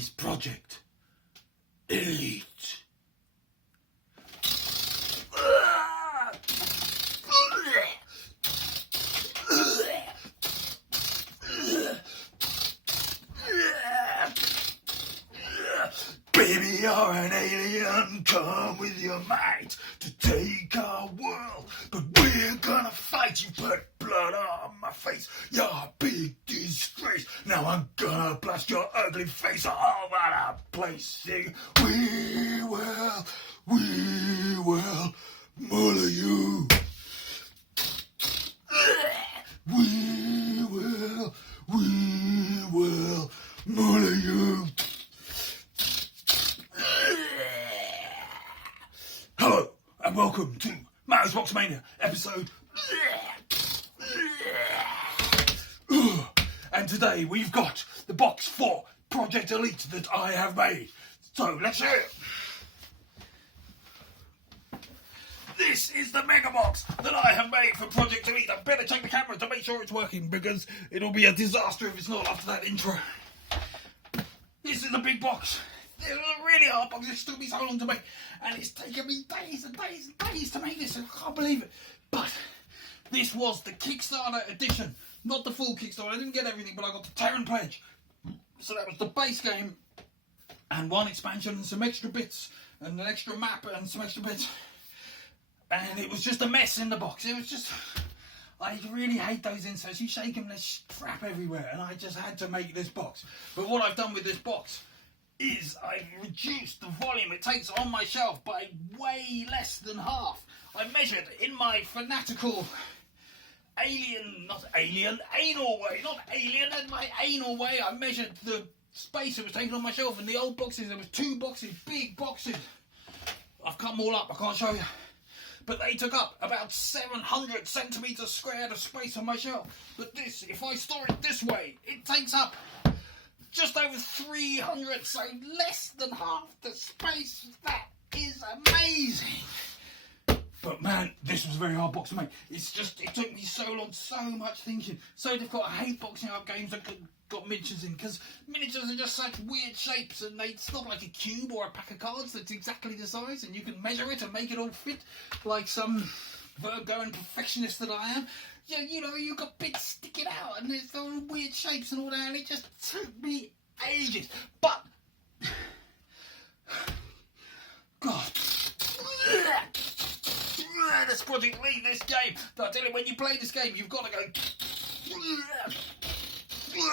is Project Elite. Baby, you're an alien, come with your might to take our world, but we're gonna fight. You put blood on my face, you're a big disgrace. Now I'm gonna blast your ugly face all over the place. Sing, we will muller you. We will muller you. Hello and welcome to MATTO'S MANIA episode. And today we've got the box for Project Elite that I have made. So let's hear it. This is the mega box that I have made for Project Elite. I better check the camera to make sure it's working because it'll be a disaster if it's not after that intro. This is a big box. It's a really hard box. It took me so long to make, and it's taken me days and days and days to make this. I can't believe it. But this was the Kickstarter edition, not the full Kickstarter. I didn't get everything, but I got the Terran Pledge. So that was the base game and one expansion and some extra bits and an extra map and some extra bits. And it was just a mess in the box. It was just, I really hate those inserts. You shake them, there's crap everywhere. And I just had to make this box. But what I've done with this box is I've reduced the volume it takes on my shelf by way less than half. I measured in my fanatical anal way, I measured the space it was taking on my shelf. In the old boxes, there was 2 boxes, big boxes. I've cut them all up, I can't show you. But they took up about 700 centimetres squared of space on my shelf. But this, if I store it this way, it takes up just over 300, so less than half the space. That is amazing. But man, this was a very hard box to make. It's just, it took me so long, so much thinking. So difficult. I hate boxing up games that got miniatures in, because miniatures are just such weird shapes, and it's not like a cube or a pack of cards that's exactly the size, and you can measure it and make it all fit like some Virgo and perfectionist that I am. Yeah, you know, you've got bits sticking out, and it's all weird shapes and all that, and it just took me ages. But God, this Project Elite, this game. I tell you, when you play this game, you've got to go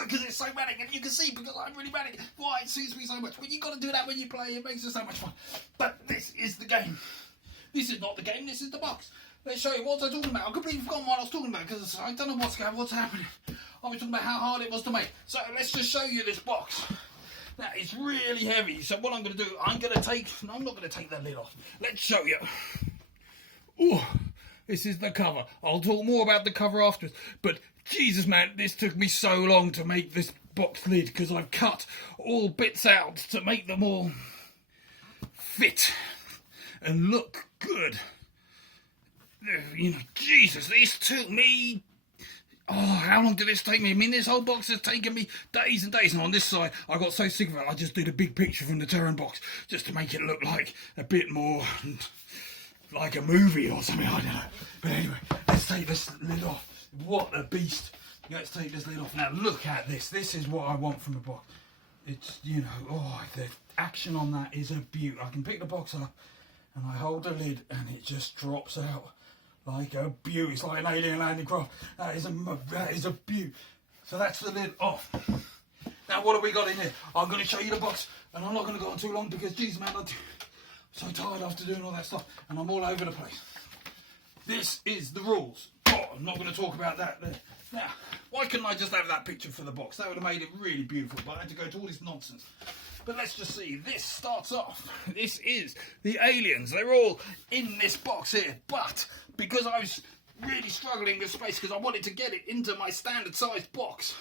because it's so manic, and you can see because I'm really manic why it suits me so much. But you've got to do that when you play. It makes it so much fun. But this is the game. This is not the game. This is the box. Let's show you what I was talking about. I completely forgotten what I was talking about because I don't know what's happening. I was talking about how hard it was to make. So let's just show you this box. That is really heavy. So what I'm going to do, I'm not going to take the lid off. Let's show you. Oh, this is the cover. I'll talk more about the cover afterwards. But Jesus, man, this took me so long to make this box lid because I've cut all bits out to make them all fit and look good. You know, Jesus, this took me... Oh, how long did this take me? I mean, this whole box has taken me days and days. And on this side, I got so sick of it, I just did a big picture from the Terran box just to make it look like a bit more like a movie or something, I don't know. But anyway, let's take this lid off. What a beast. Let's take this lid off. Now, look at this. This is what I want from a box. It's, you know, oh, the action on that is a beaut. I can pick the box up and I hold the lid and it just drops out. Like a beaut. It's like an alien landing craft. That is a beaut. So that's the lid off. Now what have we got in here? I'm going to show you the box, and I'm not going to go on too long because, geez, man, I'm so tired after doing all that stuff, and I'm all over the place. This is the rules. Oh, I'm not going to talk about that there. Now, why couldn't I just have that picture for the box? That would have made it really beautiful, but I had to go to all this nonsense. But let's just see. This starts off. This is the aliens. They're all in this box here. But because I was really struggling with space, because I wanted to get it into my standard sized box,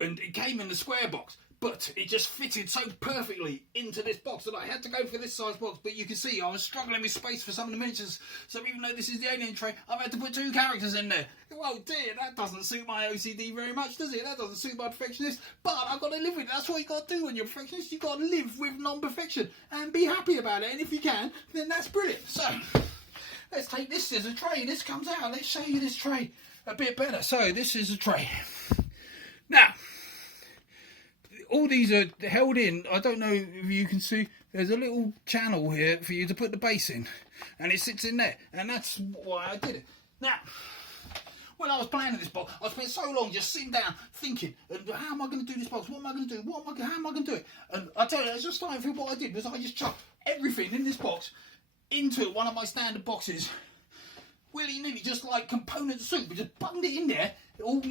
and it came in the square box. but it just fitted so perfectly into this box that I had to go for this size box. But you can see I was struggling with space for some of the miniatures, so even though this is the alien tray, I've had to put 2 characters in there. Well dear, that doesn't suit my OCD very much, does it? That doesn't suit my perfectionist, but I've got to live with it. That's what you got to do when you're a perfectionist. You've got to live with non-perfection and be happy about it, and if you can, then that's brilliant. So let's take this as a tray. This comes out. Let's show you this tray a bit better. So this is a tray. Now, all these are held in. I don't know if you can see. There's a little channel here for you to put the base in, and it sits in there. And that's why I did it. Now, when I was playing in this box, I spent so long just sitting down thinking, how am I going to do this box? What am I going to do? How am I going to do it? And I tell you, I just started with what I did was I just chucked everything in this box into one of my standard boxes, willy-nilly, just like component soup. We just bunged it in there, all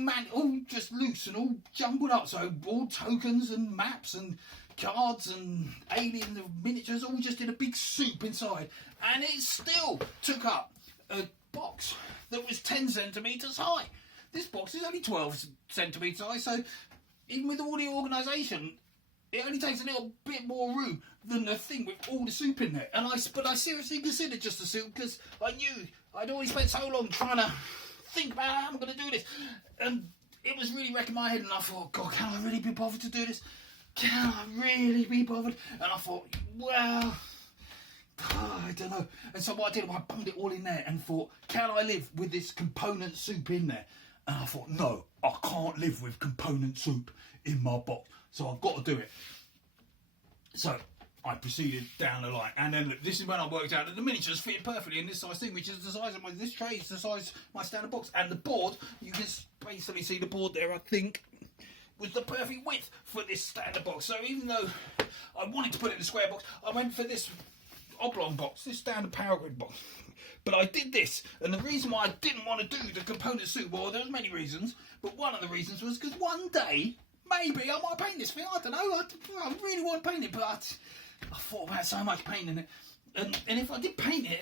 just loose and all jumbled up. So all tokens and maps and cards and alien miniatures, all just in a big soup inside. And it still took up a box that was 10 centimetres high. This box is only 12 centimetres high, so even with all the organisation, it only takes a little bit more room than the thing with all the soup in there. But I seriously considered just the soup because I knew I'd always spent so long trying to think about how I'm going to do this. And it was really wrecking my head, and I thought, God, can I really be bothered to do this? Can I really be bothered? And I thought, well, I don't know. And so what I did, I bunged it all in there and thought, can I live with this component soup in there? And I thought, no, I can't live with component soup in my box. So I've got to do it. So I proceeded down the line, and then look, this is when I worked out that the miniatures fit perfectly in this size thing, which is the size of this tray. It's the size of my standard box, and the board, you can basically see the board there, I think, was the perfect width for this standard box. So even though I wanted to put it in a square box, I went for this oblong box, this standard power grid box. But I did this, and the reason why I didn't want to do the component soup, well, there's many reasons, but one of the reasons was because one day, maybe I might paint this thing. I don't know. I really want to paint it, but I thought about so much painting it. And if I did paint it,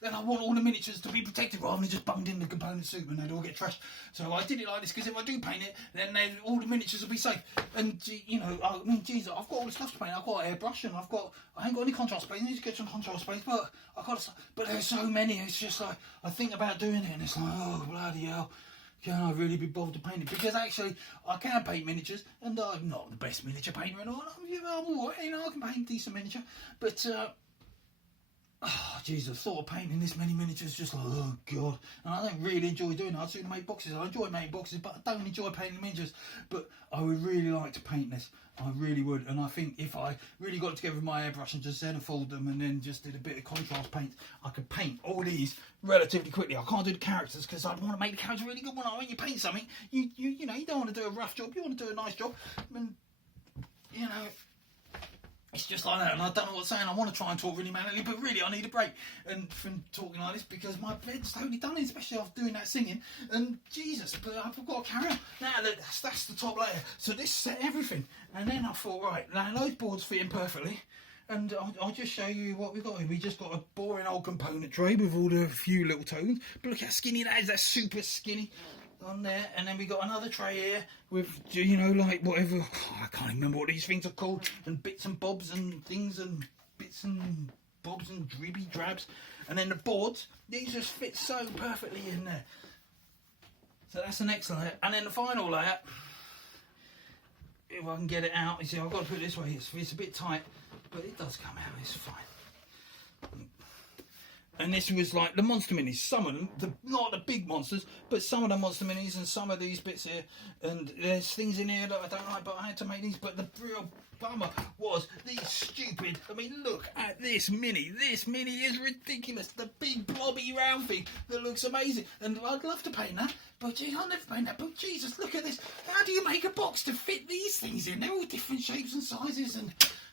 then I want all the miniatures to be protected rather than just bunged in the component soup and they'd all get trashed. So I did it like this because if I do paint it, then all the miniatures will be safe. And, you know, I mean, geez, I've got all the stuff to paint. I've got airbrush and I ain't got any contrast paint. I need to get some contrast paint, but there's so many. It's just like, I think about doing it and it's like, oh, bloody hell. Can I really be bothered to paint it? Because actually, I can paint miniatures, and I'm not the best miniature painter and all. I'm all right, you know, I can paint decent miniature. But, oh, jeez, the thought of painting this many miniatures is just like, oh, God. And I don't really enjoy doing it. I do make boxes. I enjoy making boxes, but I don't enjoy painting miniatures. But I would really like to paint this. I really would. And I think if I really got it together with my airbrush and just centerfold them and then just did a bit of contrast paint, I could paint all these relatively quickly. I can't do the characters because I'd want to make the character really good. When you paint something, you know, you don't want to do a rough job. You want to do a nice job. And, you know, it's just like that, and I don't know what I'm saying. I want to try and talk really manly, but really I need a break from talking like this because my bed's totally done in, especially after doing that singing. And Jesus, but I've got to carry on. Now that's the top layer. So this set everything, and then I thought, right, now those boards fit in perfectly, and I'll just show you what we've got here. We just got a boring old component tray with all the few little tokens. But look how skinny that is. That's super skinny. On there, and then we got another tray here with, you know, like whatever, I can't remember what these things are called, and bits and bobs and things and bits and bobs and dribby drabs, and then the boards, these just fit so perfectly in there. So that's the next layer, and then the final layer, if I can get it out, you see, I've got to put it this way, it's a bit tight, but it does come out, it's fine. And this was like the monster minis, some of them, not the big monsters, but some of the monster minis and some of these bits here. And there's things in here that I don't like, but I had to make these. But the real bummer was these stupid, I mean, look at this mini. This mini is ridiculous. The big blobby round thing that looks amazing. And I'd love to paint that, but geez, I'll never paint that. But Jesus, look at this. How do you make a box to fit these things in? They're all different shapes and sizes and...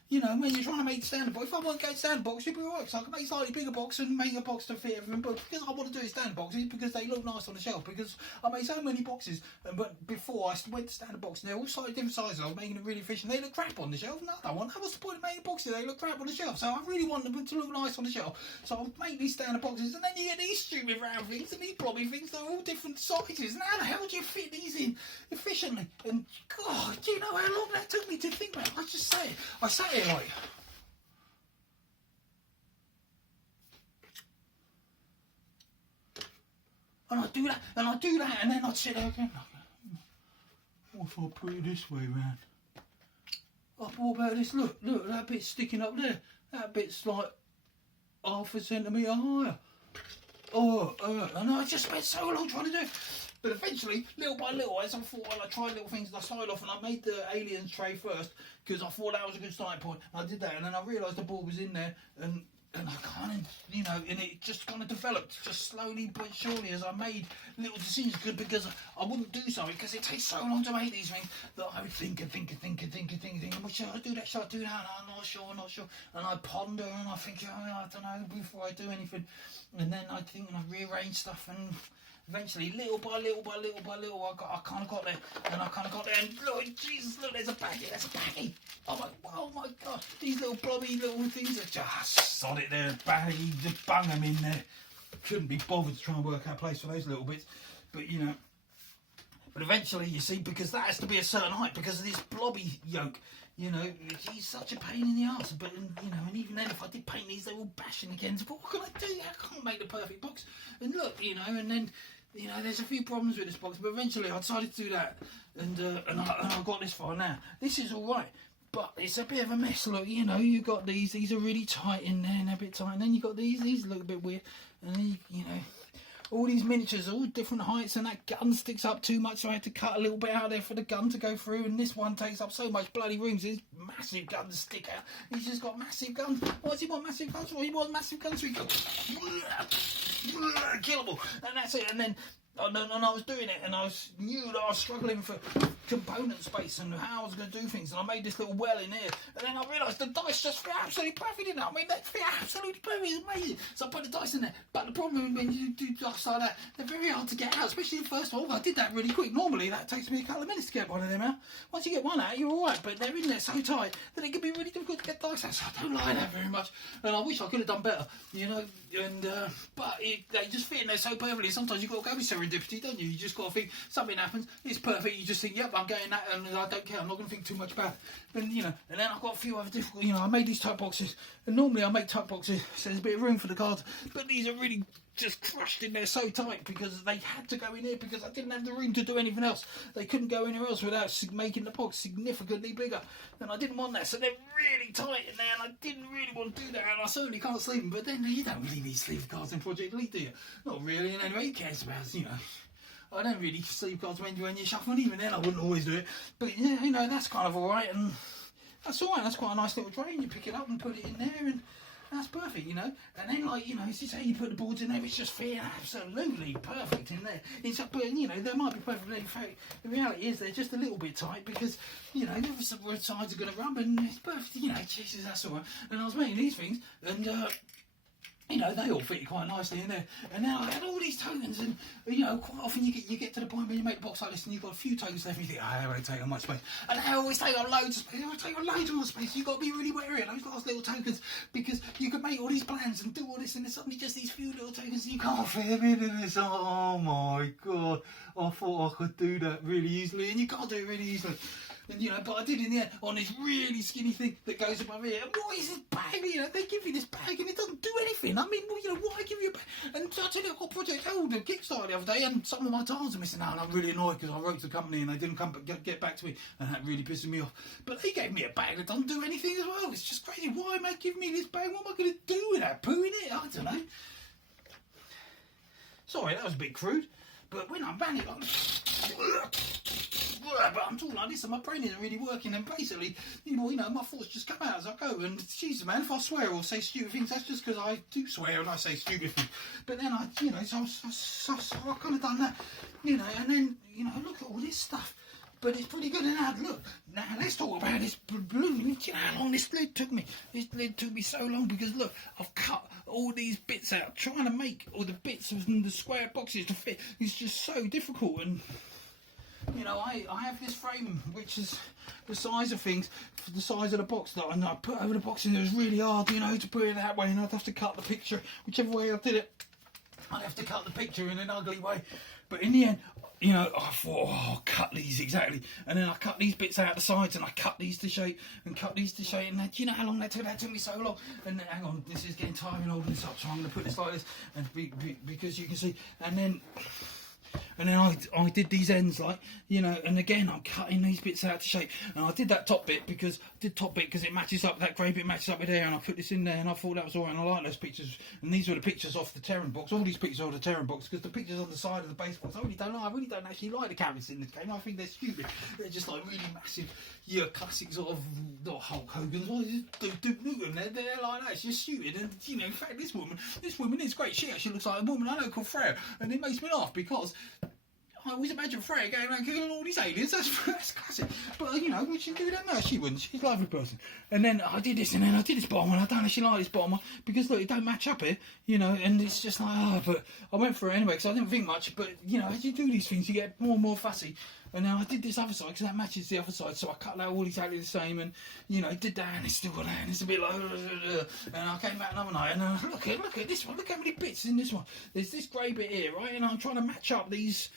you know, when you're trying to make standard box, if I want to go standard box, it'd be alright. So I can make a slightly bigger box and make a box to fit everything. But because I want to do it standard boxes, because they look nice on the shelf. Because I made so many boxes, but before I went to standard box, and they're all slightly different sizes. I was making them really efficient. They look crap on the shelf. No, I don't want. That was the point of making boxes. They look crap on the shelf. So I really want them to look nice on the shelf. So I'll make these standard boxes, and then you get these stupid round things and these blobby things. They're all different sizes. And how the hell do you fit these in efficiently? And God, do you know how long that took me to think about it? I just say it. I say it like. And I do that, and then I'd sit there again. What if I put it this way round? I thought about this. Look, that bit's sticking up there. That bit's like half a centimetre higher. And I just spent so long trying to do it. But eventually, little by little, as I thought, I tried little things, and I started off, and I made the aliens tray first, because I thought that was a good starting point. I did that, and then I realised the board was in there, and I kind of, you know, and it just kind of developed, just slowly but surely, as I made little decisions, because I wouldn't do something, because it takes so long to make these things, that I would think, well, should I do that, should I do that, and I'm not sure, and I ponder, and I think, I don't know, before I do anything, and then I think, and I rearrange stuff, and eventually, little by little, I kind of got there, and and look, Jesus, look, there's a baggie, oh my God, these little blobby little things are just sod it there, baggy, just bung them in there. Couldn't be bothered to try and work out a place for those little bits, but you know, but eventually, you see, because that has to be a certain height, because of this blobby yoke, you know, he's such a pain in the arse, but, you know, and even then, if I did paint these, they're all bashing against, but what can I do? I can't make the perfect box, and look, you know, and then, you know, there's a few problems with this box, but eventually I decided to do that, and I got this far now. This is all right, but it's a bit of a mess. Look, you know, you got these are really tight in there and a bit tight, and then you got these look a bit weird, and then you know, all these miniatures, all different heights, and that gun sticks up too much, so I had to cut a little bit out there for the gun to go through, and this one takes up so much bloody room, so these massive guns stick out. He's just got massive guns. What does he want massive guns for? He wants massive guns so he goes killable, and that's it. And then I was doing it, and I knew that I was struggling for component space and how I was going to do things, and I made this little well in here, and then I realised the dice just fit absolutely perfect in there. I mean, they fit absolutely perfect, it's amazing. So I put the dice in there, but the problem when you do dice like that, they're very hard to get out, especially the first one. I did that really quick. Normally that takes me a couple of minutes to get one of them out. Once you get one out, you're alright, but they're in there so tight that it can be really difficult to get dice out, so I don't like that very much, and I wish I could have done better, you know, and but they just fit in there so perfectly. Sometimes you've got to go with serendipity, don't you? You just got to think, something happens, it's perfect, you just think, yep, I'm getting that, and I don't care, I'm not going to think too much about it. And, you know, and then I've got a few other difficult, you know, I made these type boxes, and normally I make type boxes, so there's a bit of room for the cards, but these are really just crushed in there so tight, because they had to go in here, because I didn't have the room to do anything else. They couldn't go anywhere else without making the box significantly bigger, and I didn't want that, so they're really tight in there, and I didn't really want to do that, and I certainly can't sleep them. But then you don't really need sleeve cards in Project Elite, do you? Not really, and anyway, who cares about, you know, I don't really sleeve cards when you're shuffling, even then I wouldn't always do it, but yeah, you know, that's kind of alright, and that's alright, that's quite a nice little tray, and you pick it up and put it in there, and that's perfect, you know. And then, like, you know, as you say, you put the boards in there, it's just fitting absolutely perfect in there. It's up, you know, they might be perfectly, in fact, the reality is they're just a little bit tight, because, you know, the sides are going to rub, and it's perfect, you know, Jesus, that's all right. And I was making these things, and you know, they all fit quite nicely in there. And now I had all these tokens, and, you know, quite often you get to the point where you make a box like this and you've got a few tokens left, and you think, they won't take up much space. And they always take up loads of space. They always take up loads more space. You've got to be really wary of those last little tokens, because you could make all these plans and do all this, and there's suddenly just these few little tokens, and you can't fit them in, and it's like, oh my God, I thought I could do that really easily, and you can't do it really easily. And, you know, but I did in the end on this really skinny thing that goes above here. And what is this bag? You know, they give you this bag and it doesn't do anything. I mean, well, you know, why give you a bag? And so I tell you, I got Project Hold, a Kickstarter the other day, and some of my tiles are missing out, and I'm really annoyed because I wrote to the company and they didn't get back to me, and that really pisses me off. But they gave me a bag that doesn't do anything as well. It's just crazy. Why am I giving me this bag? What am I going to do with that? Poo in it? I don't know. Sorry, that was a bit crude. But when I'm banning, but I'm talking like this and my brain isn't really working, and basically, you know, my thoughts just come out as I go, and Jesus, man, if I swear or say stupid things, that's just because I do swear and I say stupid things. But then I, you know, so I kind of done that, you know, and then, you know, look at all this stuff. But it's pretty good. Now look, now let's talk about this balloon. Do you know how long this lid took me? This lid took me so long because look, I've cut all these bits out, trying to make all the bits of the square boxes to fit. It's just so difficult. And you know, I have this frame which is the size of things, the size of the box that I put over the box, and it was really hard, you know, to put it that way, and I'd have to cut the picture, whichever way I did it, I'd have to cut the picture in an ugly way. But in the end, you know, I thought, oh, I'll cut these exactly, and then I cut these bits out the sides, and I cut these to shape, and cut these to shape, and do you know how long that took? That took me so long. And hang on, this is getting tiring holding this up, so I'm going to put this like this, and because you can see, and then I did these ends, like, you know, and again I'm cutting these bits out to shape, and I did that top bit because it matches up, that grey bit matches up with there, and I put this in there, and I thought that was alright, and I like those pictures, and these were the pictures off the Terran box. All these pictures are of the Terran box, because the pictures on the side of the base box, I really don't actually like the characters in this game. I think they're stupid. They're just like really massive, yeah, classic sort of, not Hulk Hogan's, what is it, Duke Nukem, they're like that. It's just stupid. And you know, in fact, this woman is great. She actually looks like a woman I know called Freya, and it makes me laugh because I always imagine Freya going around killing all these aliens. That's classic. But you know, would she do that? No, she wouldn't. She's a lovely person. And then I did this, and then I did this bottom one. I don't actually like this bottom one because look, it don't match up here, you know. And it's just like, oh, but I went for it anyway because I didn't think much. But you know, as you do these things, you get more and more fussy. And now I did this other side because that matches the other side, so I cut that all exactly the same, and you know, did that, and it's still got that, and it's a bit like, and I came back another night, and look at this one. Look how many bits in this one. There's this grey bit here, right, and I'm trying to match up these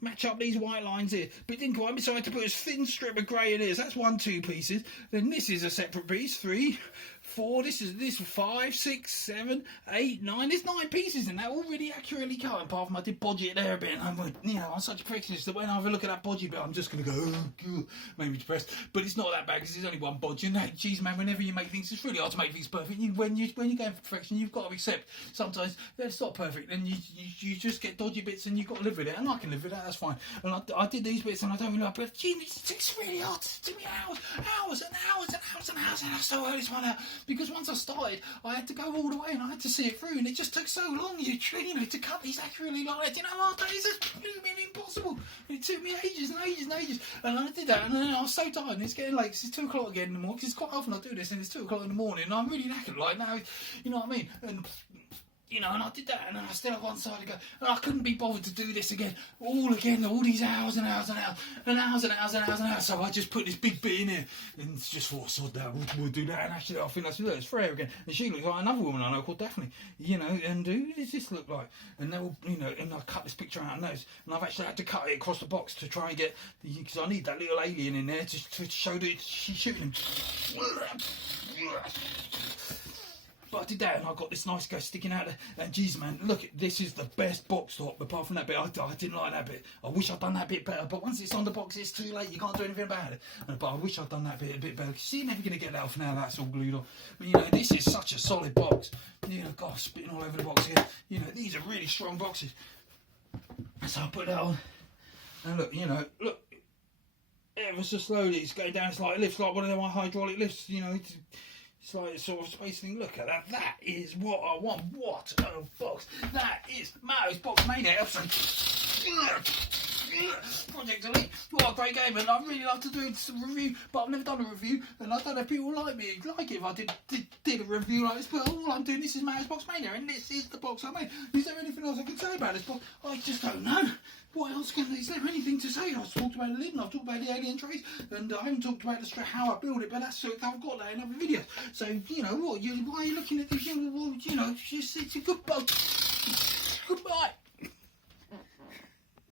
white lines here, but it didn't quite, so I had to put a thin strip of grey in here. So that's 1, 2 pieces. Then this is a separate piece, 3, 4, this 5, 6, 7, 8, 9. There's 9 pieces in that, all really accurately cut, apart from I did bodge it there a bit, and I'm, you know, I'm such a perfectionist that when I have a look at that bodgy bit, I'm just going to go, oh, maybe depressed. But it's not that bad because there's only one bodge, and that, geez man, whenever you make things, it's really hard to make things perfect. When you're going for perfection, you've got to accept sometimes that it's not perfect, and you just get dodgy bits, and you've got to live with it, and I can live with that, that's fine. And I did these bits, and I don't really like, but gee, it's really hard. It took me hours, and I still held this one out. Because once I started, I had to go all the way, and I had to see it through, and it just took so long, you know, to cut these accurately like that. You know, that is just impossible. It took me ages and ages and ages, and I did that, and then I was so tired, and it's getting late, it's 2 o'clock again in the morning, because it's quite often I do this, and it's 2 o'clock in the morning, and I'm really knackered, like now, you know what I mean? And you know, and I did that, and then I still have one side to go, and I couldn't be bothered to do this again, all these hours and hours and hours, and hours and hours and hours and hours, so I just put this big bit in here, and just thought, sod that, we'll do that, and actually I think that's it's Freya again, and she looks like another woman I know called Daphne, you know, and who does this look like? And they all, you know, and I cut this picture out of those, and I've actually had to cut it across the box to try and get, because I need that little alien in there to show that she's shooting him. But I did that, and I got this nice guy sticking out there. And geez, man, look, this is the best box top. Apart from that bit, I didn't like that bit. I wish I'd done that bit better. But once it's on the box, it's too late. You can't do anything about it. But I wish I'd done that bit a bit better. Because you're never going to get that off now. That's all glued on. But you know, this is such a solid box. You know, God, spitting all over the box here. You know, these are really strong boxes. So I put that on. And look, you know, look, ever so slowly it's going down. It's like it lifts like one of them hydraulic lifts. You know. It's like a sort of space thing. Look at that. That is what I want. What a box. That is MATTO'S Box Mania episode. Project Elite. What a great game. And I'd really love to do a review, but I've never done a review. And I don't know if people like it if I did a review like this. But all I'm doing, this is MATTO'S Box Mania. And this is the box I made. Is there anything else I can say about this box? I just don't know. What else is there anything to say? I've talked about the lid, and I've talked about the alien trays, and I haven't talked about how I build it, but that's I've got that in other videos. So, you know what, why are you looking at this? You know, it's a good box. Goodbye.